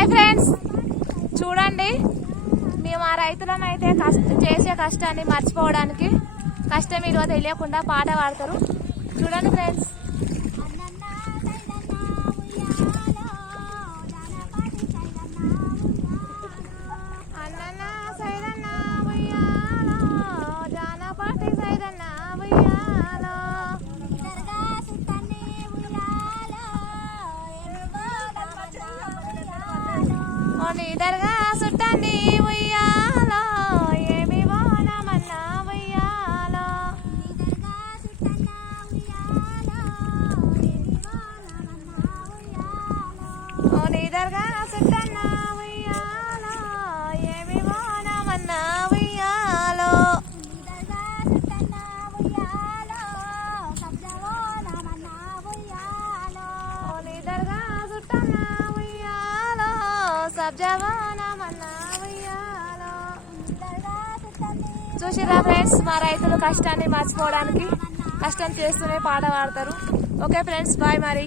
Hi friends, చూడండి మేము ఆ రైతులను అయితే చేసే కష్టాన్ని మర్చిపోవడానికి కష్టం విలువ తెలియకుండా పాట పాడతారు. చూడండి ఫ్రెండ్స్. లీడర్గా సుట్టండి ఉయ్యాలో ఏమి బోనమన్నా ఉయ్యాలో లీడర్గా సుట్టన్నా ఉయ్యాలో ఏమి బోనమన్నా ఉయ్యాలో లీడర్గా సుట్టన్నా ఉయ్యాలో చూసిరా ఫ్రెండ్స్, మా రైతులు కష్టాన్ని మర్చిపోవడానికి కష్టం చేస్తూనే పాట పాడతారు. ఓకే ఫ్రెండ్స్, బాయ్ మరి.